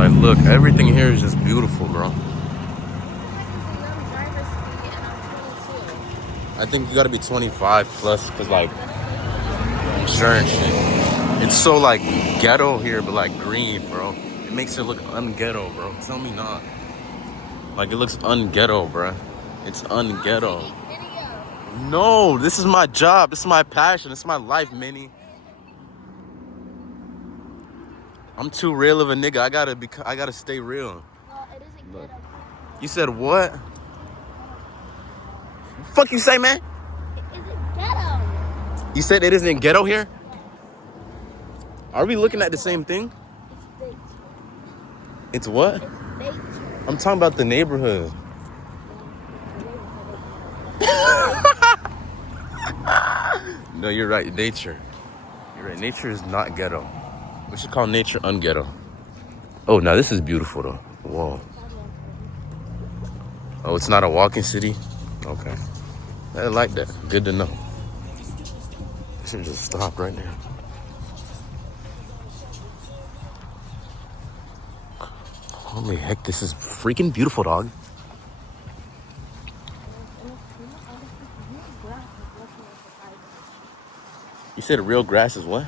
Like, look, everything here is just beautiful, bro. I think you gotta be 25 plus, cause like insurance shit. It's so like ghetto here, but like green, bro. It makes it look unghetto, bro. Tell me not. Like it looks unghetto, bro. It's unghetto. No, this is my job. This is my passion. This is my life, Minnie. I'm too real of a nigga. I gotta stay real. Well, it isn't Look. ghetto. You said what? Fuck you say, man? It isn't ghetto. You said it isn't ghetto here? Are we looking at the same thing? It's nature. It's what? It's nature. I'm talking about the neighborhood. No, you're right. Nature. You're right. Nature is not ghetto. We should call nature unghetto. Oh, now this is beautiful though. Whoa. Oh, it's not a walking city? Okay. I like that. Good to know. I should just stop right now. Holy heck, this is freaking beautiful, dog. You said real grass is what?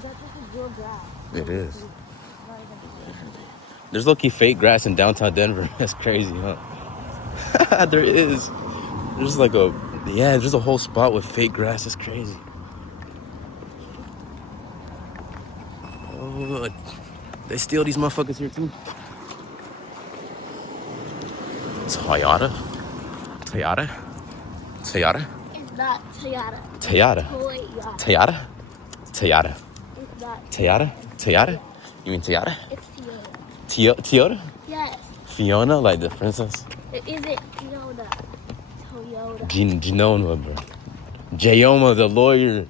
This is real grass. It is. There's low-key fake grass in downtown Denver. That's crazy, huh? There is. There's like there's a whole spot with fake grass. That's crazy. Oh, they steal these motherfuckers here too. Toyota? Toyota? Toyota? It's not Toyota. Toyota? Toyota. Toyota? Toyota? It's not. Toyota? Toyota? You mean Toyota? It's Toyota. Toyota? Yes. Fiona, like the princess? It isn't Toyota. Toyota. Genoma, bro. Jayoma, the lawyer.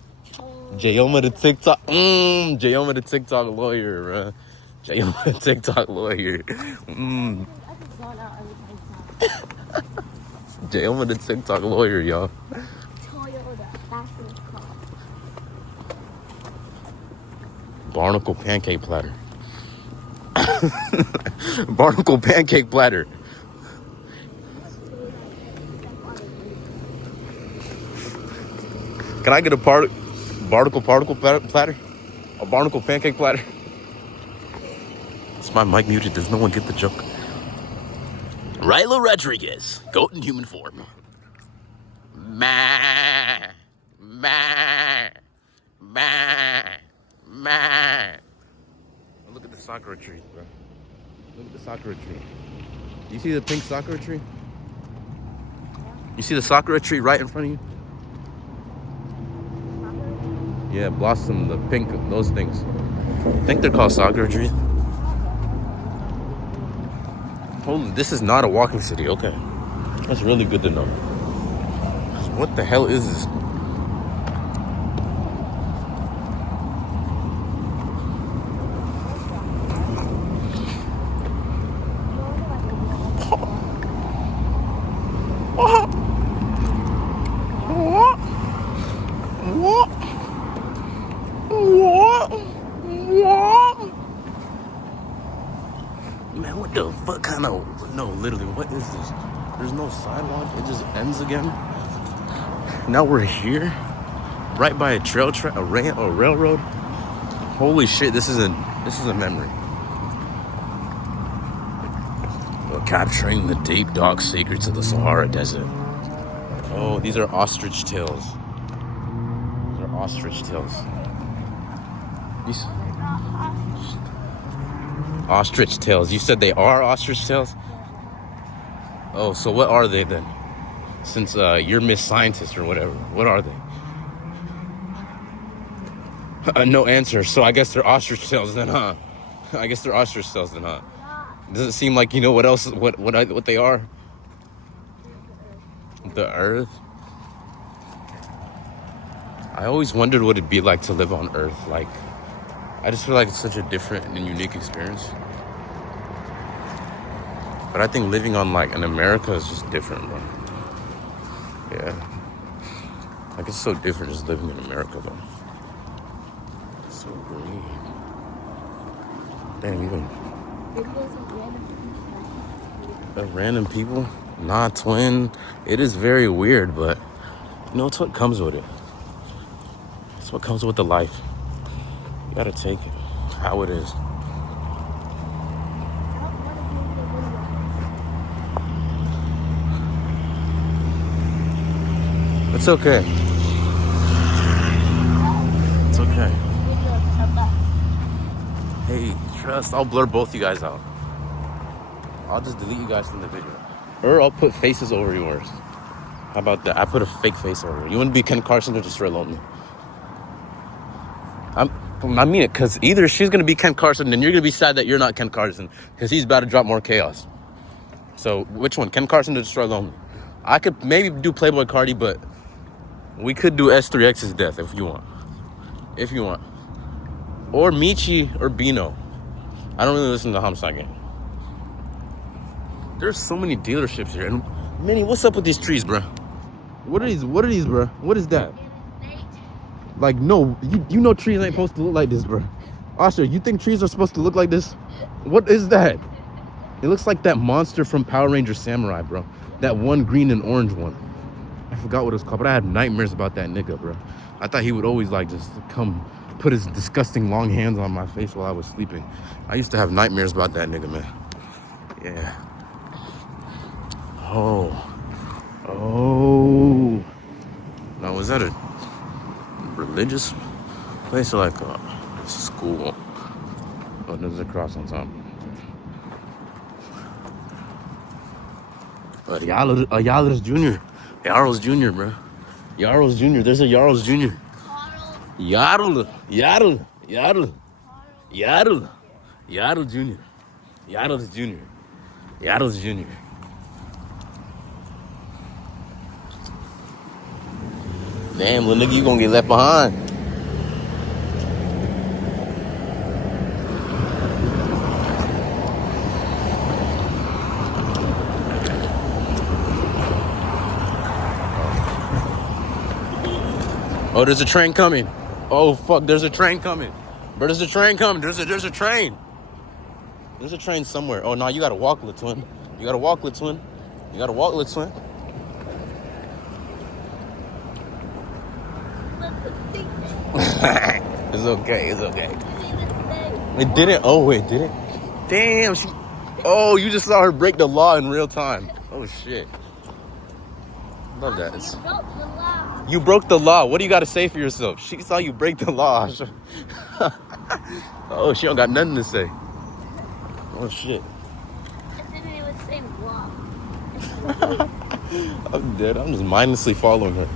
Jayoma, the TikTok. Jayoma, the TikTok lawyer, bro. Jayoma, the TikTok lawyer. I just gone out every time. Jayoma, the TikTok lawyer, y'all. Toyota. That's what it's called. Barnacle pancake platter. Barnacle pancake platter. Can I get a barnacle platter? A barnacle pancake platter? Is my mic muted? Does no one get the joke? Ryla Rodriguez, goat in human form. Ma, ma, ma, ma. Look at the sakura tree, bro. Look at the sakura tree. Do you see the pink sakura tree? You see the sakura tree right in front of you? Yeah, blossom, the pink, those things. I think they're called sakura trees. Holy, this is not a walking city. Okay. That's really good to know. What the hell is this? Man, what the fuck kind of... No, literally, what is this? There's no sidewalk. It just ends again. Now we're here. Right by a a railroad. Holy shit, this is a memory. We're capturing the deep, dark secrets of the Sahara Desert. Oh, these are ostrich tails. These are ostrich tails. These... Ostrich tails. You said they are ostrich tails? Oh, so what are they then? Since you're Miss Scientist or whatever. What are they? No answer. So I guess they're ostrich tails then, huh? I guess they're ostrich tails then, huh? Does it seem like you know what else? What they are? The Earth. I always wondered what it'd be like to live on Earth. Like, I just feel like it's such a different and unique experience. But I think living on like in America is just different, bro. Yeah. Like it's so different just living in America, though. It's so green. Damn, even videos of random people. Of random people? Nah, twin. It is very weird, but you know, it's what comes with it. It's what comes with the life. You gotta take it how it is. I don't want to be in the video. It's okay. It's okay. Video of us. Hey, trust, I'll blur both you guys out. I'll just delete you guys from the video. Or I'll put faces over yours. How about that? I put a fake face over you. You want to be Ken Carson or just Real Lonely? I mean it, because either she's going to be Ken Carson, then you're going to be sad that you're not Ken Carson, because he's about to drop more chaos. So, which one? Ken Carson or Destroy Lonely? I could maybe do Playboy Cardi, but we could do S3X's death if you want. If you want. Or Michi or Bino. I don't really listen to Homicide Gang. There's so many dealerships here. And Minnie, what's up with these trees, bro? What are these, bro? What is that? Like, no, you know trees ain't supposed to look like this, bro. Asha, you think trees are supposed to look like this? What is that? It looks like that monster from Power Ranger Samurai, bro. That one green and orange one. I forgot what it was called, but I had nightmares about that nigga, bro. I thought he would always, like, just come put his disgusting long hands on my face while I was sleeping. I used to have nightmares about that nigga, man. Yeah. Oh. Now, was that a religious place or like a school? Oh, there's a cross on top. But Yarl's Jr. Yarl's Jr., bro. Yarl's Jr. There's a Yarl's Jr. Yarl Jr. Yarl's Jr. Yarl's Jr. Damn, little nigga, you gonna get left behind. Oh, there's a train coming. Oh, fuck, there's a train coming. Bro, there's a train coming. There's a train. There's a train somewhere. Oh, no, you gotta walk, little twin. You gotta walk, little twin. You gotta walk, little twin. It's okay, it's okay. It didn't? Oh, it didn't? Damn, oh, you just saw her break the law in real time. Oh, shit. Love that. You broke the law. What do you got to say for yourself? She saw you break the law. Oh, she don't got nothing to say. Oh, shit. It didn't even say law. I'm dead. I'm just mindlessly following her.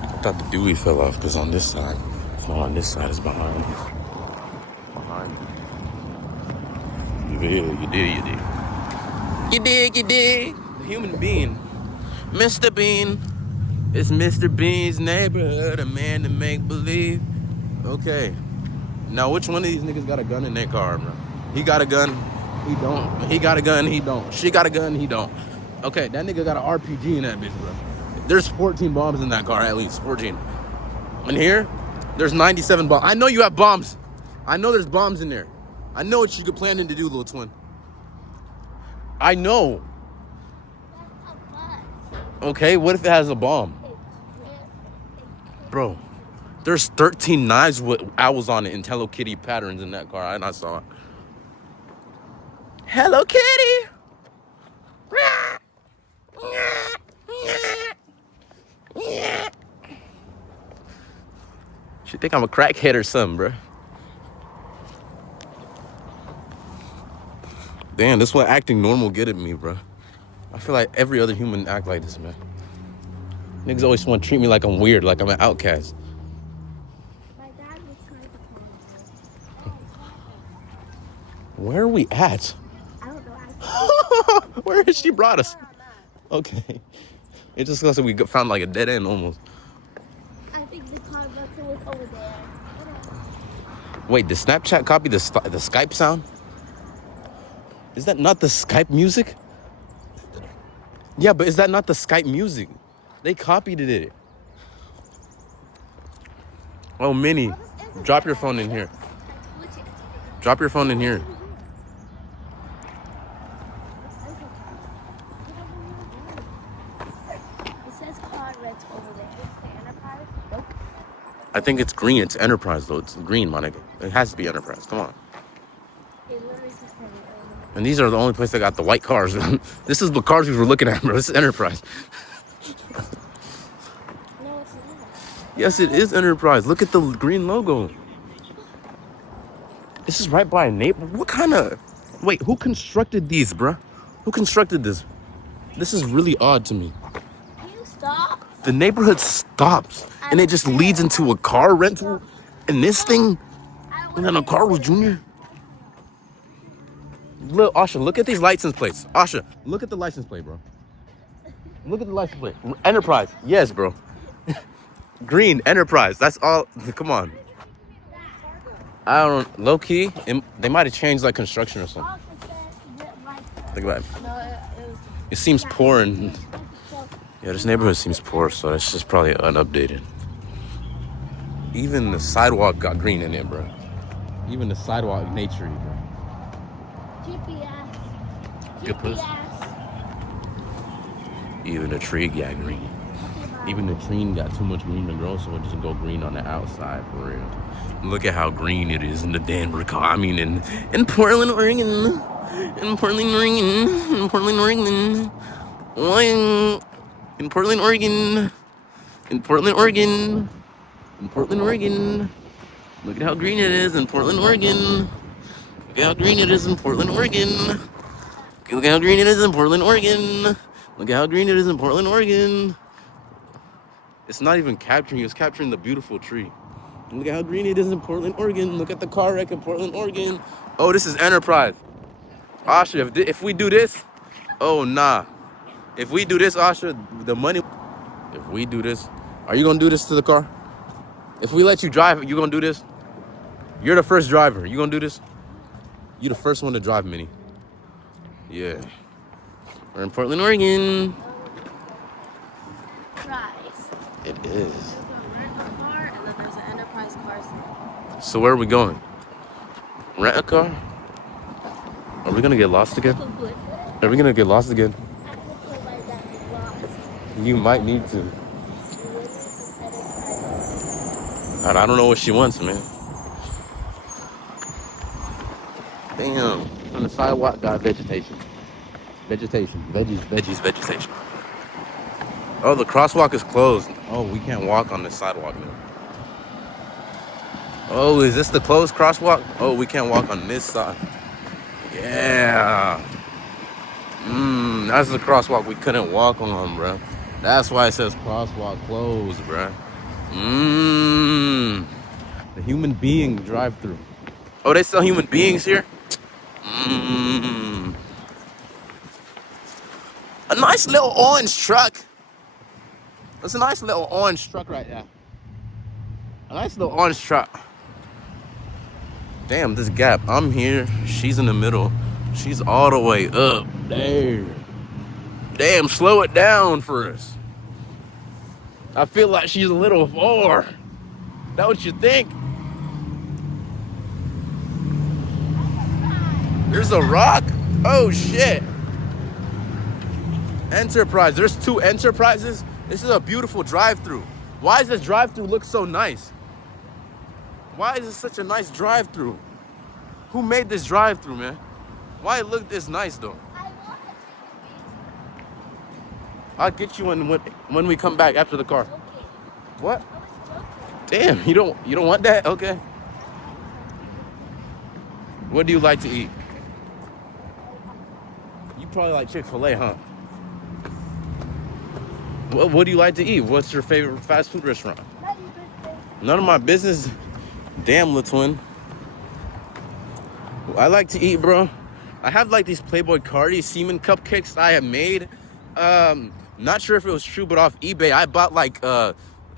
I thought the Dewey fell off because on this side, it's not on this side, it's behind. Behind. You did. You did. The human being. Mr. Bean. It's Mr. Bean's neighborhood, a man to make believe. Okay. Now, which one of these niggas got a gun in their car, bro? He got a gun, he don't. He got a gun, he don't. She got a gun, he don't. Okay, that nigga got an RPG in that bitch, bro. There's 14 bombs in that car, at least 14. In here, there's 97 bombs. I know you have bombs. I know there's bombs in there. I know what you're planning to do, little twin. I know. Okay, what if it has a bomb? Bro, there's 13 knives with owls on it and Hello Kitty patterns in that car, and I saw it. Hello Kitty! She think I'm a crackhead or something, bro. Damn, this is what acting normal get at me, bro. I feel like every other human act like this, man. Niggas always want to treat me like I'm weird, like I'm an outcast. My dad was trying to call me. Where are we at? I don't know. Where has she brought us? Okay. It just looks like we found like a dead end almost. I think the car button was over there. Wait, did Snapchat copy the Skype sound? Is that not the Skype music? Yeah, but is that not the Skype music? They copied it. Oh, Minnie, Oh, this is a drop good your phone in idea. here. I told you. Drop your phone in here. It says car rent over there. Does it say Enterprise? Nope. I think it's green. It's Enterprise, though. It's green, my nigga. It has to be Enterprise. Come on. It literally says Enterprise. And these are the only place that got the white cars. This is the cars we were looking at, bro. This is Enterprise. No, it's not. Yes, it is Enterprise. Look at the green logo. This is right by a neighbor. What kind of... Wait, who constructed these, bruh? Who constructed this? This is really odd to me. Can you stop? The neighborhood stops, and it just leads into a car rental. And this thing, and then a Carl's Jr. Look, Asha, look at these license plates. Asha, look at the license plate, bro. Look at the license plate. Enterprise. Yes, bro. Green, Enterprise. That's all. Come on. I don't... Low key, they might have changed like construction or something. Think about it. No, it was. It seems poor and... Yeah, this neighborhood seems poor, so that's just probably unupdated. Even the sidewalk got green in it, bro. Even the sidewalk, nature, bro. GPS. Good puss. Even the tree got green. Even the tree got too much green to grow, so it doesn't go green on the outside, for real. Look at how green it is in the Denver, in Portland, Oregon. In Portland, Oregon. In Portland, Oregon. In Portland, Oregon. In Portland, Oregon. In Portland, Oregon. Look at how green it is in Portland, Oregon. Look at how green it is in Portland, Oregon. Look at how green it is in Portland, Oregon. Look at how green it is in Portland, Oregon. It's not even capturing, it's capturing the beautiful tree. Look at how green it is in Portland, Oregon. Look at the car wreck in Portland, Oregon. Oh, this is Enterprise. Asha, if we do this, oh, nah. If we do this, Asha, the money, if we do this, are you gonna do this to the car? If we let you drive, you gonna do this? You're the first driver. You gonna do this? You the first one to drive, Minnie. Yeah. We're in Portland, Oregon. Price. It is. There's a rental car and then there's an Enterprise car. So where are we going? Rent a car? Are we gonna get lost again? Are we gonna get lost again? I could feel like that lost. You might need to. And I don't know what she wants, man. Damn. On the sidewalk got vegetation. Vegetation. Vegetation. Oh, the crosswalk is closed. Oh, we can't walk on this sidewalk now. Oh, is this the closed crosswalk? Oh, we can't walk on this side. Yeah. That's the crosswalk we couldn't walk on, bro. That's why it says crosswalk closed, bro. The human being drive-through. Oh, they sell human beings here? A nice little orange truck. That's a nice little orange truck right there. A nice little orange truck. Damn, this gap. I'm here. She's in the middle. She's all the way up there. Damn, slow it down for us. I feel like she's a little far. That what you think? There's a rock? Oh, shit. Enterprise. There's two Enterprises. This is a beautiful drive-through. Why does this drive-through look so nice? Why is it such a nice drive-through? Who made this drive-through, man? Why it look this nice, though? I'll get you when we come back after the car. What? Damn, you don't want that? Okay. What do you like to eat? You probably like Chick-fil-A, huh? What do you like to eat? What's your favorite fast food restaurant? None of my business. Damn, little twin. I like to eat, bro. I have like these Playboy Cardi semen cupcakes I have made. Not sure if it was true, but off eBay, I bought like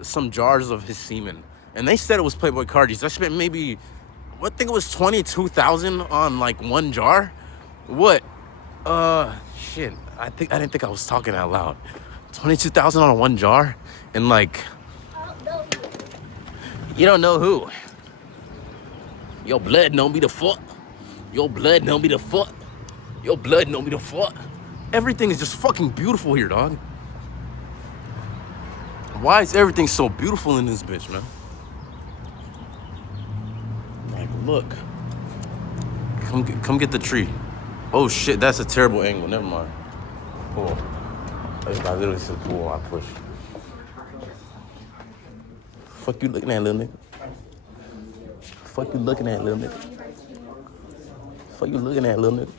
some jars of his semen. And they said it was Playboy Cardi's. I spent maybe, I think it was 22,000 on like one jar. What? Shit. I didn't think I was talking out loud. 22,000 on one jar, and like, You don't know who. Your blood don't be the fuck. Your blood don't be the fuck. Your blood don't be the fuck. Everything is just fucking beautiful here, dog. Why is everything so beautiful in this bitch, man? Like, look. Come get the tree. Oh shit, that's a terrible angle. Never mind. Cool. I literally said cool. I push. Fuck you looking at, little nigga. Fuck you looking at, little nigga. Fuck you looking at, little nigga.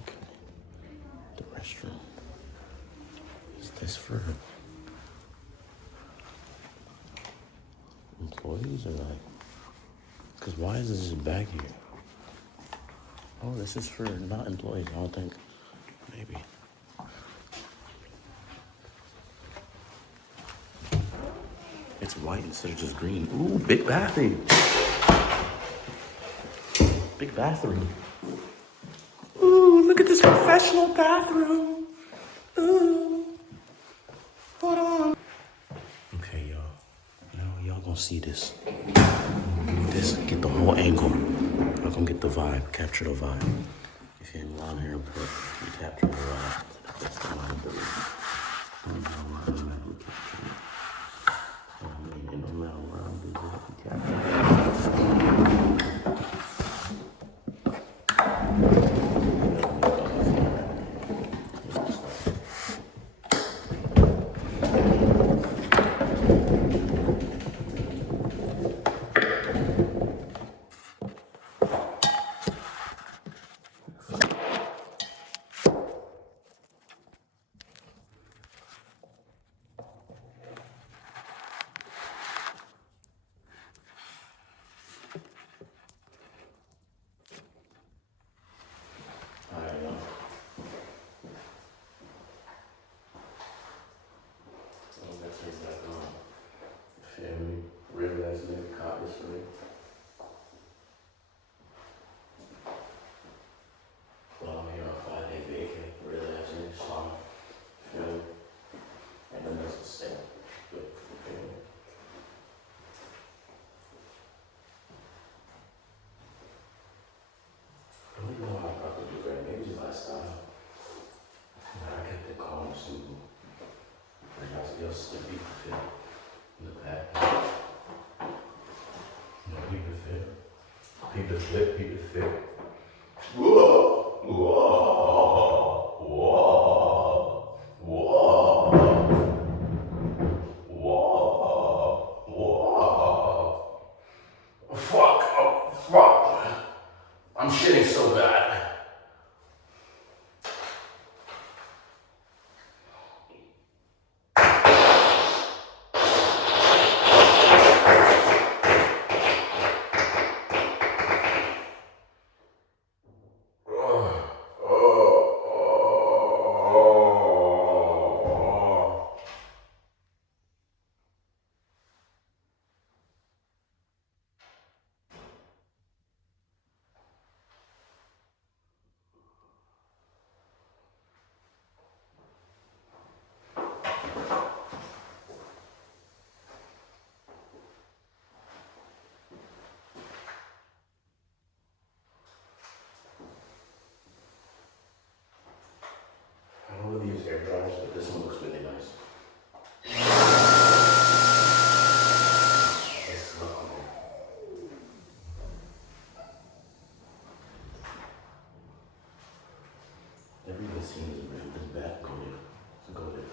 Okay. The restroom. Is this for employees or like? Cause why is this just back here? Oh, this is for not employees. I don't think. Maybe. It's white instead of just green. Ooh, big bathroom. Big bathroom. Ooh, look at this professional bathroom. Ooh. Hold on. Okay, y'all. Now y'all gonna see this. Move this, get the whole angle. Y'all gonna get the vibe, capture the vibe. If you're around here, you capture the vibe. That's the vibe that we capture it. I mean, it don't matter where I'm doing it, we capture it. Family, real ass nigga caught this for me. Well, I'm here on 5-day vacay, real ass nigga, slum, family. And then there's the same, but family. I don't know how I probably do that, maybe just lifestyle. I kept it calm, simple. Like I was still people fit in the back. You know, people fit. People flip, people fit. Whoa, whoa, whoa, whoa, whoa, whoa. Fuck, oh, fuck. I'm shitting so bad. I don't really use hair dryers, but this one looks really nice. It's lovely. Never even seen this brand this bad coated. So go there.